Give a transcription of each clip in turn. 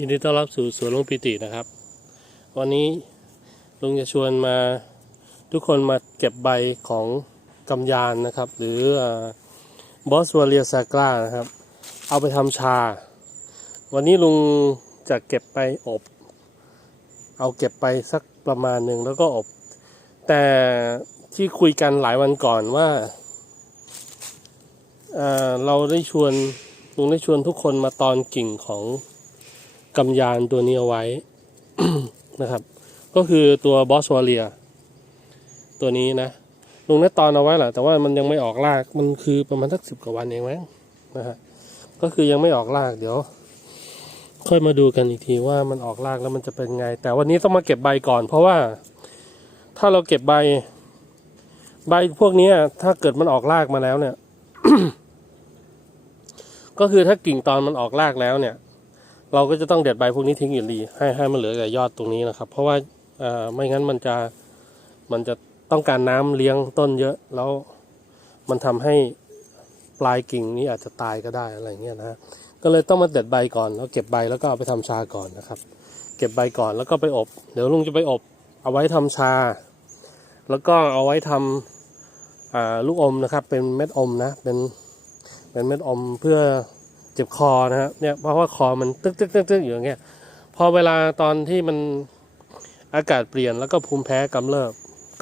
ยินดีต้อนรับสู่สวนลุงปิตินะครับ วันนี้ลุงจะชวนมาทุกคนมาเก็บใบของกำยานนะครับ หรือบอสวาเลียซากรานะครับ เอาไปทำชา วันนี้ลุงจะเก็บไปอบ เอาเก็บไปสักประมาณหนึ่งแล้วก็อบ แต่ที่คุยกันหลายวันก่อนว่าเเราได้ชวนลุงได้ชวนทุกคนมาตอนกิ่งของ กำยานตัวนี้เอาไว้นะครับ ก็คือตัวบอสวาเลียตัวนี้นะลุงได้ตอนเอาไว้แหละแต่ว่ามันยังไม่ออกรากมันคือประมาณสักสิบกว่าวันเองมั้งนะฮะก็คือยังไม่ออกรากเดี๋ยว ค่อยมาดูกันอีกทีว่ามันออกรากแล้วมันจะเป็นไง แต่วันนี้ต้องมาเก็บใบก่อน เพราะว่าถ้าเราเก็บใบ ใบพวกนี้ถ้าเกิดมันออกรากมาแล้วเนี่ย ก็คือถ้ากิ่งตอนมันออกรากแล้วเนี่ย เราก็จะต้องเด็ดใบพวกนี้ทิ้งอยู่ดี ให้ให้มันเหลือแต่ยอดตรงนี้นะครับ เพราะว่าไม่งั้นมันจะมันจะต้องการน้ำเลี้ยงต้นเยอะ แล้วมันทำให้ปลายกิ่งนี้อาจจะตายก็ได้อะไรเงี้ยนะฮะก็เลยต้องมาเด็ดใบก่อนแล้วเก็บใบแล้วก็เอาไปทำชาก่อนนะครับ เก็บใบก่อนแล้วก็ไปอบ เดี๋ยวลุงจะไปอบ เอาไว้ทำชา แล้วก็เอาไว้ทำอ่าลูกอมนะครับ เป็นเม็ดอมนะเป็นเป็นเม็ดอมเพื่อ เจ็บคอนะฮะเนี่ยเพราะว่าคอมันตึกตึกตึกตึกอยู่อย่างเงี้ยพอเวลาตอนที่มันอากาศเปลี่ยนแล้วก็ภูมิแพ้กำเริบ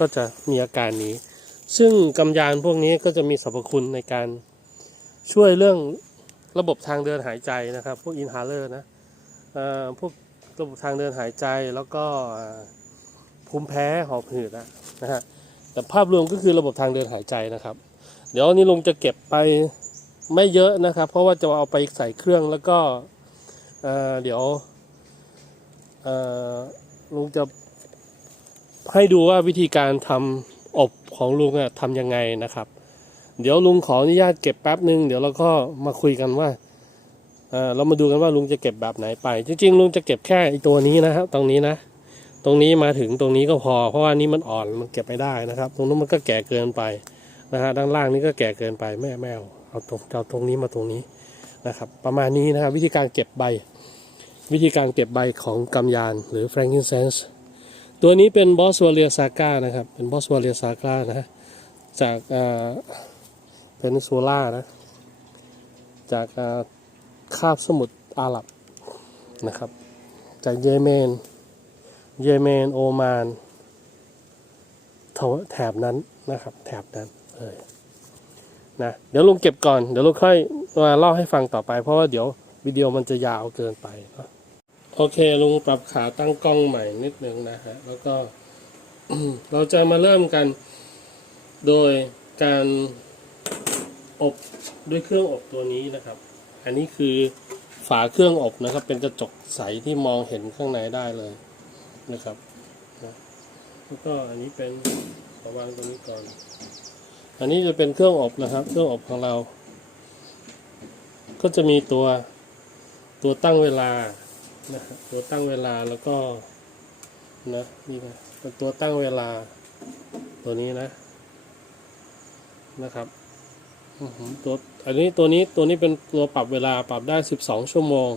ก็จะมีอาการนี้ ซึ่งกำยานพวกนี้ก็จะมีสรรพคุณในการช่วยเรื่องระบบทางเดินหายใจนะครับ พวกอินฮาเลอร์นะเอ่อพวกระบบทางเดินหายใจแล้วก็ภูมิแพ้หอบหืดนะนะฮะแต่ภาพรวมก็คือระบบทางเดินหายใจนะครับ เดี๋ยวนี้ลุงจะเก็บไป ไม่เยอะนะครับ เพราะว่าจะเอาไปใส่เครื่องแล้วก็เเดี๋ยวลุงจะให้ดูว่าวิธีการทำอบของลุงอะทำยังไงนะครับ เดี๋ยวลุงขออนุญาตเก็บแป๊บหนึ่งเดี๋ยวเราก็มาคุยกันว่าเเรามาดูกันว่าลุงจะเก็บแบบไหนไป จริงๆลุงจะเก็บแค่ไอตัวนี้นะครับ ตรงนี้นะ ตรงนี้มาถึงตรงนี้ก็พอ เพราะว่านี่มันอ่อนมันเก็บไม่ได้นะครับ ตรงนู้นมันก็แก่เกินไปนะฮะด้านล่างนี่ก็แก่เกินไปแม่แม่เอา เอาตรงเอาตรงนี้มาตรงนี้นะครับ ประมาณนี้นะครับ วิธีการเก็บใบ วิธีการเก็บใบของกำยานหรือ frankincense ตัวนี้เป็นบอสวาเลียซาก้านะครับ เป็นบอสวาเลียซาก้านะ จากเอ่อเพนซูล่านะ จากคาบสมุทรอาหรับนะครับ จากเยเมน เยเมน โอมานแถวแถบนั้นนะครับ แถบนั้นเลย นะเดี๋ยวลุงเก็บก่อนเดี๋ยวลุงค่อยมาเล่าให้ฟังต่อไป เพราะว่าเดี๋ยววิดีโอมันจะยาวเกินไปนะโอเคลุงปรับขาตั้งกล้องใหม่นิดนึงนะฮะแล้วก็เราจะมาเริ่มกัน โดยการอบด้วยเครื่องอบตัวนี้นะครับ อันนี้คือฝาเครื่องอบนะครับ เป็นกระจกใสที่มองเห็นข้างในได้เลยนะครับนะแล้วก็อันนี้เป็นขอวางตรงนี้ก่อน อันนี้จะเป็นเครื่องอบนะครับ เครื่องอบของเรา ก็จะมีตัวตัวตั้งเวลานะตัวตั้งเวลาแล้วก็นะนี่นะตัวตั้งเวลาตัวนี้นะนะครับตัวอันนี้ตัวนี้ตัวนี้เป็นตัวปรับเวลาปรับได้ 12 ชั่วโมง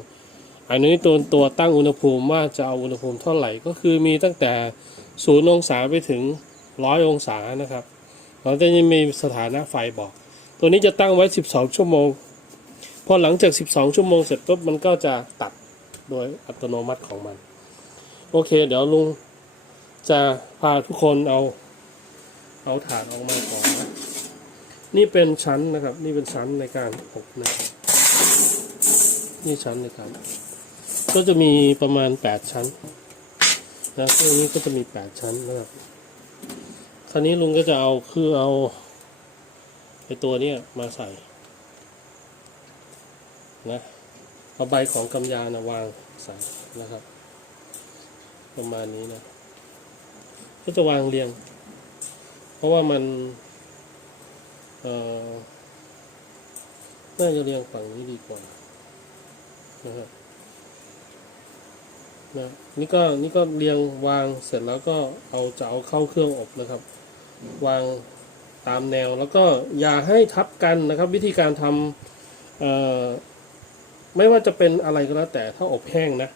อันนี้ตัวตัวตั้งอุณหภูมิว่าจะเอาอุณหภูมิเท่าไหร่ก็คือมีตั้งแต่ศูนย์องศาไปถึงร้อยองศานะครับ เราจะยังมีสถานะไฟบอก ตัวนี้จะตั้งไว้ 12 ชั่วโมง พอหลังจาก 12 ชั่วโมงเสร็จปุ๊บมันก็จะตัดโดยอัตโนมัติของมัน โอเค เดี๋ยวลุงจะพาทุกคนเอา เอาฐานออกมาก่อนนะนี่เป็นชั้นนะครับ นี่เป็นชั้นในการอบนะครับนี่ชั้นในการก็จะมีประมาณ 8 ชั้นนะเครื่องนี้ก็จะมี 8 ชั้นนะครับ คราวนี้ลุงก็จะเอาคือเอาไอตัวเนี้ยมาใส่ นะเอาใบของกำยานะวางใส่นะครับ ประมาณนี้นะ ก็จะวางเรียง เพราะว่ามันเอ่อน่าจะเรียงฝั่งนี้ดีกว่านะครับนะนี่ก็นี่ก็เรียงวางเสร็จแล้วก็เอาจะเอาเข้าเครื่องอบนะครับ วางตามแนว แล้วก็อย่าให้ทับกันนะครับ วิธีการทำไม่ว่าจะเป็นอะไรก็แล้วแต่ถ้าอบแห้งนะ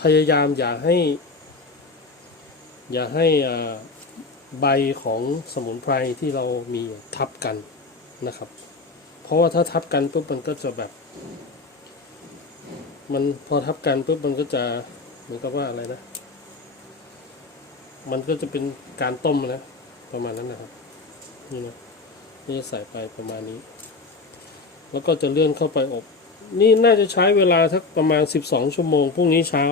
พยายามอย่าให้ อย่าให้ใบของสมุนไพรที่เรามีทับกันนะครับ เพราะว่าถ้าทับกันปุ๊บมันก็จะแบบ มันพอทับกันปุ๊บมันก็จะเหมือนกับว่าอะไรนะ มันก็จะเป็นการต้มนะ ประมาณนั้นนะครับ นี่นะนี่ใส่ไปประมาณนี้ แล้วก็จะเลื่อนเข้าไปอบ นี่น่าจะใช้เวลาสักประมาณ 12 ชั่วโมงพรุ่งนี้เช้า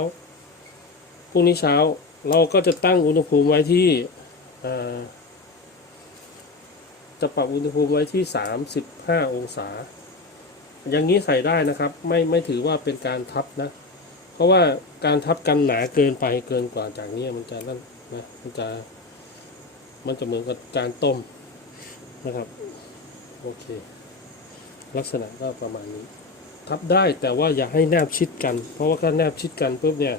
พรุ่งนี้เช้าเราก็จะตั้งอุณหภูมิไว้ที่จะปรับอุณหภูมิไว้ที่ 35 องศา อย่างนี้ใส่ได้นะครับ ไม่ไม่ถือว่าเป็นการทับนะ เพราะว่าการทับกันหนาเกินไปเกินกว่าจากนี้มันจะนั่นนะมันจะ มันจะเหมือนกับการต้มนะครับ โอเค ลักษณะก็ประมาณนี้ ทับได้แต่ว่าอย่าให้แนบชิดกัน เพราะว่าถ้าแนบชิดกันปุ๊บเนี่ย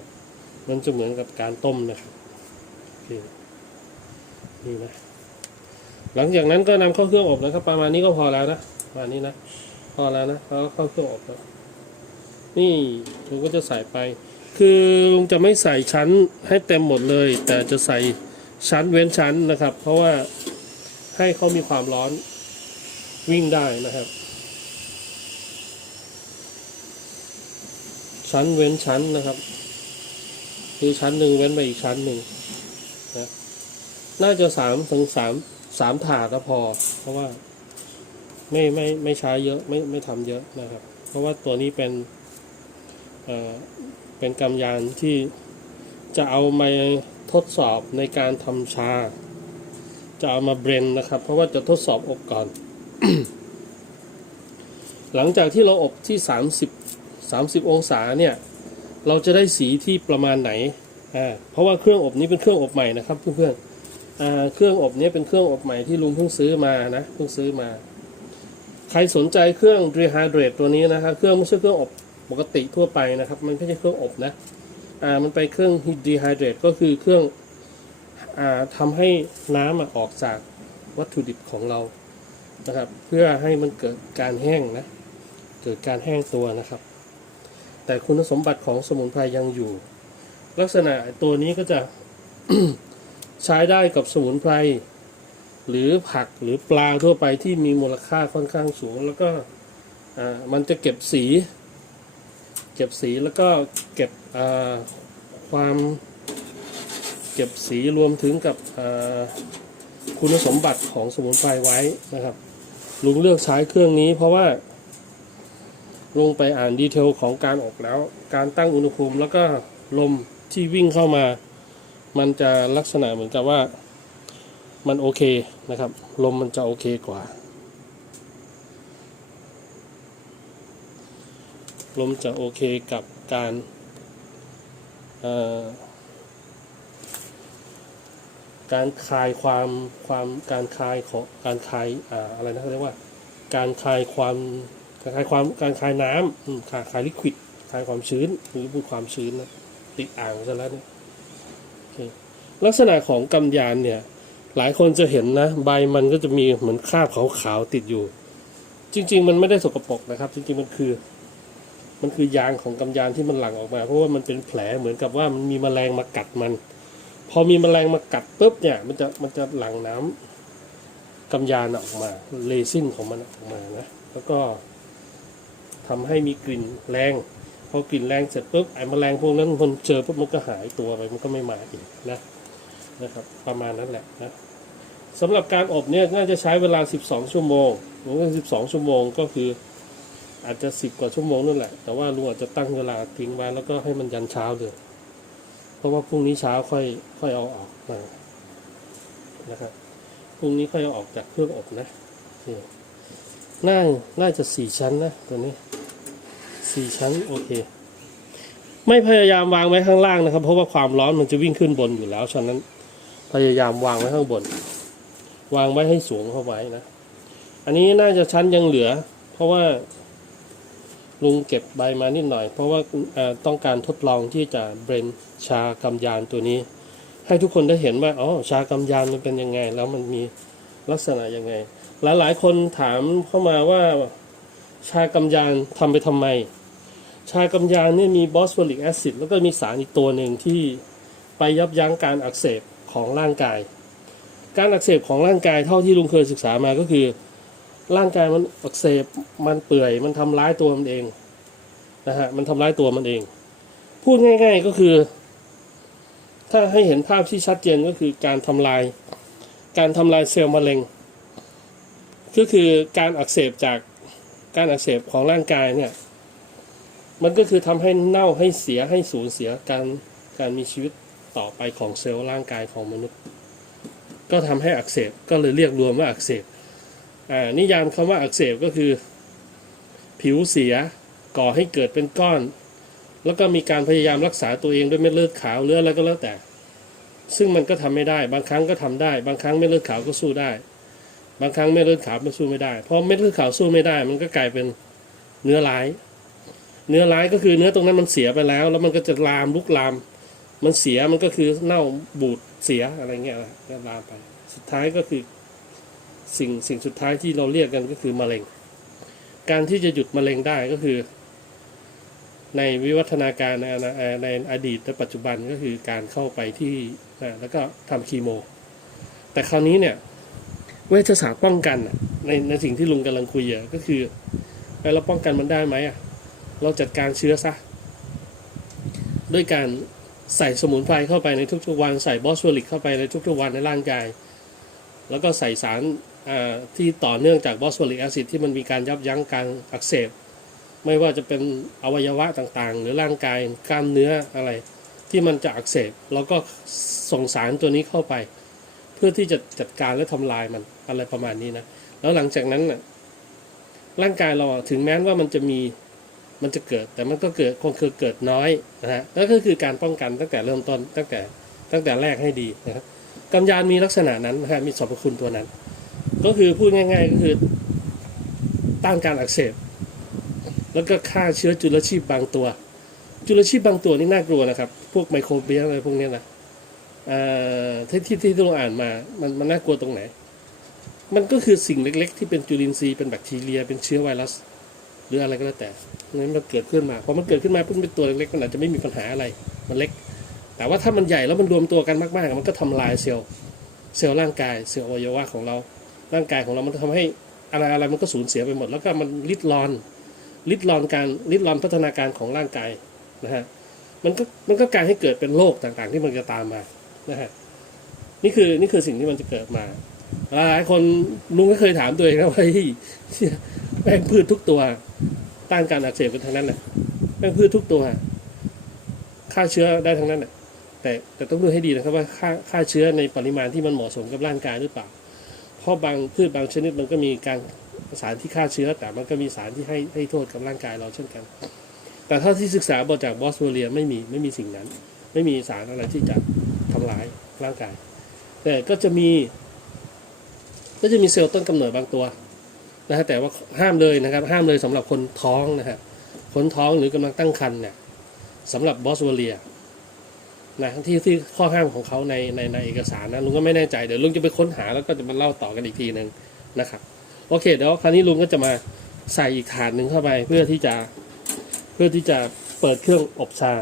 มันจะเหมือนกับการต้มนะครับโอเคนี่นะหลังจากนั้นก็นำเข้าเครื่องอบนะครับ ประมาณนี้ก็พอแล้วนะประมาณนี้นะ พอแล้วนะแล้วก็เข้าเครื่องอบแล้วนี่ลุงก็จะใส่ไป คือลุงจะไม่ใส่ชั้นให้เต็มหมดเลย แต่จะใส่ ชั้นเว้นชั้นนะครับ เพราะว่าให้เขามีความร้อนวิ่งได้นะครับ ชั้นเว้นชั้นนะครับคือชั้นหนึ่งเว้นไปอีกชั้นหนึ่งนะน่าจะสามถึงสามสามถาดก็พอ เพราะว่าไม่ไม่ไม่ใช้เยอะไม่ไม่ทำเยอะนะครับ เพราะว่าตัวนี้เป็นเอ่อเป็นกำยานที่จะเอามา ทดสอบในการทำชา จะเอามาเบรนนะครับ เพราะว่าจะทดสอบอบก่อน หลังจากที่เราอบที่ 30 30 องศาเนี่ย เราจะได้สีที่ประมาณไหนอ่าเพราะว่าเครื่องอบนี้เป็นเครื่องอบใหม่นะครับ เพื่อนๆอ่าเครื่องอบนี้เป็นเครื่องอบใหม่ที่ลุงเพิ่งซื้อมานะเพิ่งซื้อมา ใครสนใจเครื่อง rehydrate ตัวนี้นะครับ เครื่องไม่ใช่เครื่องอบปกติทั่วไปนะครับ มันไม่ใช่เครื่องอบนะ อ่ามันไปเครื่อง dehydrate ก็คือเครื่องอ่าทำให้น้ำอะออกจากวัตถุดิบของเรานะครับ เพื่อให้มันเกิดการแห้งนะเกิดการแห้งตัวนะครับ แต่คุณสมบัติของสมุนไพรยังอยู่ ลักษณะตัวนี้ก็จะใช้ได้กับสมุนไพรหรือผักหรือปลาทั่วไปที่มีมูลค่าค่อนข้างสูง แล้วก็มันจะเก็บสี เก็บสีแล้วก็เก็บ ความเก็บสีรวมถึงกับคุณสมบัติของสมุนไพรไว้นะครับลุงเลือกใช้เครื่องนี้เพราะว่า ลงไปอ่านดีเทลของการอบแล้ว การตั้งอุณหภูมิแล้วก็ลมที่วิ่งเข้ามา มันจะลักษณะเหมือนกับว่ามันโอเคนะครับ ลมมันจะโอเคกว่า ลมจะโอเคกับการ การคลายความความการคลายของการคลายอ่าอะไรนะเขาเรียกว่า การคลายความการคลายความการคลายน้ำคลายคลายลิควิดคลายความชื้นหรือพูดความชื้นนะติดอ่างซะแล้วเนี่ยลักษณะของกำยานเนี่ย หลายคนจะเห็นนะ ใบมันก็จะมีเหมือนคราบขาวๆติดอยู่ จริง ๆ มันไม่ได้สกปรกนะครับ จริง ๆ มันคือ มันคือยางของกำยานที่มันหลั่งออกมา เพราะว่ามันเป็นแผลเหมือนกับว่ามันมีแมลงมากัดมัน พอมีแมลงมากัดปุ๊บเนี่ยมันจะมันจะหลั่งน้ำกำยานออกมาเลซินของมันออกมานะแล้วก็ทำให้มีกลิ่นแรงพอกลิ่นแรงเสร็จปุ๊บไอ้แมลงพวกนั้นมันเจอปุ๊บมันก็หายตัวไปมันก็ไม่มาอีกนะนะครับ ประมาณนั้นแหละนะสำหรับการอบเนี่ยน่าจะใช้เวลา 12 ชั่วโมงหรือ12 ชั่วโมงก็คือ อาจจะ10กว่าชั่วโมงนั่นแหละ แต่ว่าลุงอาจจะตั้งเวลาทิ้งไว้แล้วก็ให้มันยันเช้าเลย เพราะว่าพรุ่งนี้เช้าค่อยค่อยเอาออกมานะครับพรุ่งนี้ค่อยเอาออกจากเครื่องอบนะนี่น่าน่าจะสี่ชั้นนะตัวนี้สี่ชั้นโอเค ไม่พยายามวางไว้ข้างล่างนะครับ เพราะว่าความร้อนมันจะวิ่งขึ้นบนอยู่แล้วฉะนั้น พยายามวางไว้ข้างบน วางไว้ให้สูงเข้าไว้นะ อันนี้น่าจะชั้นยังเหลือ เพราะว่า ลุงเก็บใบมานิดหน่อย เพราะว่าต้องการทดลองที่จะเบรนชากำยานตัวนี้ ให้ทุกคนได้เห็นว่าอ๋อชากำยานมันเป็นยังไง แล้วมันมีลักษณะยังไง หลายๆคนถามเข้ามาว่าชากำยานทำไปทำไม ชากำยานเนี่ยมีบอสฟอริกแอซิดแล้วก็มีสารอีกตัวหนึ่งที่ไปยับยั้งการอักเสบของร่างกาย การอักเสบของร่างกายเท่าที่ลุงเคยศึกษามาก็คือ ร่างกายมันอักเสบมันเปื่อย มันทำร้ายตัวมันเองนะฮะมันทำร้ายตัวมันเอง พูดง่าย ๆก็คือ ถ้าให้เห็นภาพที่ชัดเจนก็คือการทำลาย การทำลายเซลล์มะเร็ง ก็คือการอักเสบจากการอักเสบของร่างกายเนี่ย มันก็คือทำให้เน่าให้เสียให้สูญเสียการการมีชีวิตต่อไปของเซลล์ร่างกายของมนุษย์ ก็ทำให้อักเสบก็เลยเรียกรวมว่าอักเสบ นิยามคำว่าอักเสบก็คือ ผิวเสียก่อให้เกิดเป็นก้อน แล้วก็มีการพยายามรักษาตัวเองด้วยเม็ดเลือดขาวหรืออะไรก็แล้วแต่ ซึ่งมันก็ทำไม่ได้ บางครั้งก็ทำได้ บางครั้งเม็ดเลือดขาวก็สู้ได้ บางครั้งเม็ดเลือดขาวมันสู้ไม่ได้เพราะเม็ดเลือดขาวสู้ไม่ได้ มันก็กลายเป็นเนื้อร้าย เนื้อร้ายก็คือเนื้อตรงนั้นมันเสียไปแล้ว แล้วมันก็จะลามลุกลาม มันเสียมันก็คือเน่าบูดเสียอะไรเงี้ยนะลามไป สุดท้ายก็คือ สิ่งสิ่งสุดท้ายที่เราเรียกกันก็คือมะเร็ง การที่จะหยุดมะเร็งได้ก็คือ ในวิวัฒนาการในอนในอดีตและปัจจุบันก็คือการเข้าไปที่แล้วก็ทำคีโม แต่คราวนี้เนี่ยเวชศาสตร์ป้องกันในในสิ่งที่ลุงกำลังคุยอะก็คือเอ้ยเราป้องกันมันได้ไหมอะเราจัดการเชื้อซะด้วยการใส่สมุนไพรเข้าไปในทุกๆวัน ใส่บอสโฟลิกเข้าไปในทุกๆวันในร่างกาย แล้วก็ใส่สาร ที่ต่อเนื่องจากบอสโฟลิกแอซิดที่มันมีการยับยั้งการอักเสบ ไม่ว่าจะเป็นอวัยวะต่างๆ หรือร่างกายกล้ามเนื้ออะไร ที่มันจะอักเสบเราก็ส่งสารตัวนี้เข้าไป เพื่อที่จะจัดการและทำลายมันอะไรประมาณนี้นะแล้วหลังจากนั้นน่ะร่างกายเราถึงแม้ว่ามันจะมีมันจะเกิดแต่มันก็เกิดคงคือเกิดน้อยนะฮะแล้วก็คือการป้องกันตั้งแต่เริ่มต้นตั้งแต่ตั้งแต่แรกให้ดีนะครับกำยานมีลักษณะนั้นนะฮะมีสรรพคุณตัวนั้น ก็คือพูดง่าย ๆ ก็คือต้านการอักเสบ แล้วก็ฆ่าเชื้อจุลชีพบางตัว จุลชีพบางตัวนี่น่ากลัวนะครับ พวกไมโครเบียอะไรพวกนี้นะที่ที่ที่ต้องอ่านมามันมันน่ากลัวตรงไหน มันก็คือสิ่งเล็ก ๆ ที่เป็นจุลินทรีย์เป็นแบคทีเรีย เป็นเชื้อไวรัส หรืออะไรก็แล้วแต่นั้นมันเกิดขึ้นมาพอมันเกิดขึ้นมาเพิ่งเป็นตัวเล็กๆมันอาจจะไม่มีปัญหาอะไรมันเล็ก แต่ว่าถ้ามันใหญ่แล้วมันรวมตัวกันมากๆ มันก็ทำลายเซลล์เซลล์ร่างกายเซลล์อวัยวะของเรา ร่างกายของเรามันทำให้อะไรอะไรมันก็สูญเสียไปหมด แล้วก็มันลิดรอนลิดรอนการลิดรอนพัฒนาการของร่างกายนะฮะมันก็มันก็กลายให้เกิดเป็นโรคต่างๆ ที่มันจะตามมานะฮะนี่คือนี่คือสิ่งที่มันจะเกิดมาหลายคนลุงก็เคยถามตัวเองนะว่าเฮ้แมงพืชทุกตัว ต้านการอักเสบกันทั้งนั้นแหละแมงพืชทุกตัวฆ่าเชื้อได้ทั้งนั้นแหละแต่แต่ต้องดูให้ดีนะครับว่าฆ่าฆ่าเชื้อในปริมาณที่มันเหมาะสมกับร่างกายหรือเปล่า เพราะบางพืชบางชนิดมันก็มีการสารที่ฆ่าเชื้อ แต่มันก็มีสารที่ให้ให้โทษกับร่างกายเราเช่นกัน แต่เท่าที่ศึกษาบจากบอสโวเลียไม่มีไม่มีสิ่งนั้น ไม่มีสารอะไรที่จะทำร้ายร่างกาย แต่ก็จะมี ก็จะมีเซลล์ต้นกำเนิดบางตัวนะฮะแต่ว่าห้ามเลยนะครับ ห้ามเลยสำหรับคนท้องนะฮะคนท้องหรือกำลังตั้งครรภ์เนี่ยสำหรับบอสโวเลีย นะที่ที่ข้อห้ามของเขาในในในเอกสารนะลุงก็ไม่แน่ใจเดี๋ยวลุงจะไปค้นหาแล้วก็จะมาเล่าต่อกันอีกทีหนึ่งนะครับโอเคเดี๋ยวคราวนี้ลุงก็จะมาใส่อีกถาดหนึ่งเข้าไปเพื่อที่จะเพื่อที่จะเปิดเครื่องอบชา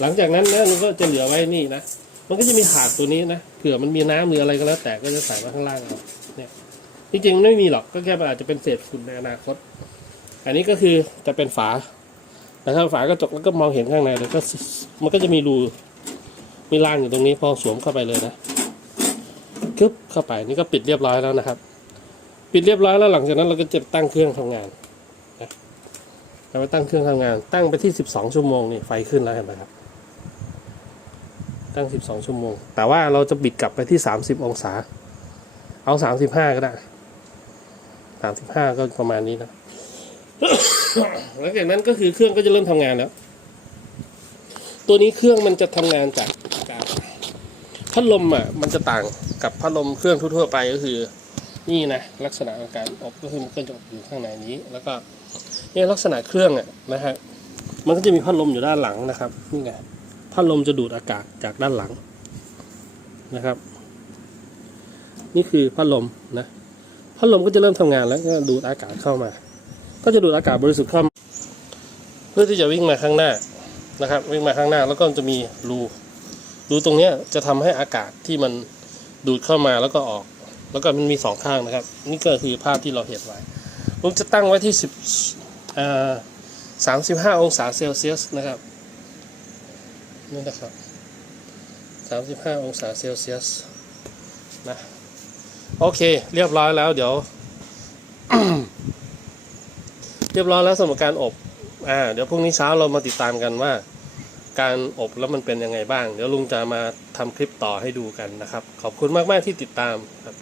หลังจากนั้นนะลุงก็จะเหลือไว้นี่นะมันก็จะมีถาดตัวนี้นะเผื่อมันมีน้ำหรืออะไรก็แล้วแต่ก็จะใส่ไว้ข้างล่างเอาเนี่ยจริงๆไม่มีหรอกก็แค่มันอาจจะเป็นเศษฝุ่นในอนาคต อันนี้ก็คือจะเป็นฝานะครับฝากระจกแล้วก็มองเห็นข้างในเลยก็มันก็จะมีรู มีรางอยู่ตรงนี้พอสวมเข้าไปเลยนะกึบเข้าไปนี่ก็ปิดเรียบร้อยแล้วนะครับ ปิดเรียบร้อยแล้วหลังจากนั้นเราก็จะตั้งเครื่องทำงานนะเราไปตั้งเครื่องทำงาน ตั้งไปที่สิบสองชั่วโมงนี่ไฟขึ้นแล้วเห็นไหมครับ ตั้งสิบสองชั่วโมง แต่ว่าเราจะบิดกลับไปที่สามสิบองศา เอาสามสิบห้าก็ได้สามสิบห้าก็ประมาณนี้นะหลังจากนั้นก็คือเครื่องก็จะเริ่มทำงานแล้ว ตัวนี้เครื่องมันจะทำงานจาก พัดลมอะมันจะต่างกับพัดลมเครื่องทั่วๆไปก็คือ นี่นะลักษณะของการอบก็คือมันก็จะอบอยู่ข้างในนี้ แล้วก็เนี่ยลักษณะเครื่องอะนะฮะมันก็จะมีพัดลมอยู่ด้านหลังนะครับนี่ไงพัดลมจะดูดอากาศจากด้านหลังนะครับ นี่คือพัดลมนะพัดลมก็จะเริ่มทำงานแล้วก็ดูดอากาศเข้ามา ก็จะดูดอากาศบริสุทธิ์เข้ามา เพื่อที่จะวิ่งมาข้างหน้านะครับ วิ่งมาข้างหน้าแล้วก็จะมีรู รูตรงเนี้ยจะทำให้อากาศที่มันดูดเข้ามาแล้วก็ออก แล้วก็มันมีสองข้างนะครับ นี่ก็คือภาพที่เราเห็นไว้ลุงจะตั้งไว้ที่สิบอ่าสามสิบห้าองศาเซลเซียสนะครับนี่นะครับสามสิบห้าองศาเซลเซียสนะโอเค เรียบร้อยแล้วเดี๋ยว เรียบร้อยแล้วสำหรับการอบอ่าเดี๋ยวพรุ่งนี้เช้าเรามาติดตามกันว่า การอบแล้วมันเป็นยังไงบ้าง เดี๋ยวลุงจะมาทำคลิปต่อให้ดูกันนะครับ ขอบคุณมาก ๆ ที่ติดตามครับ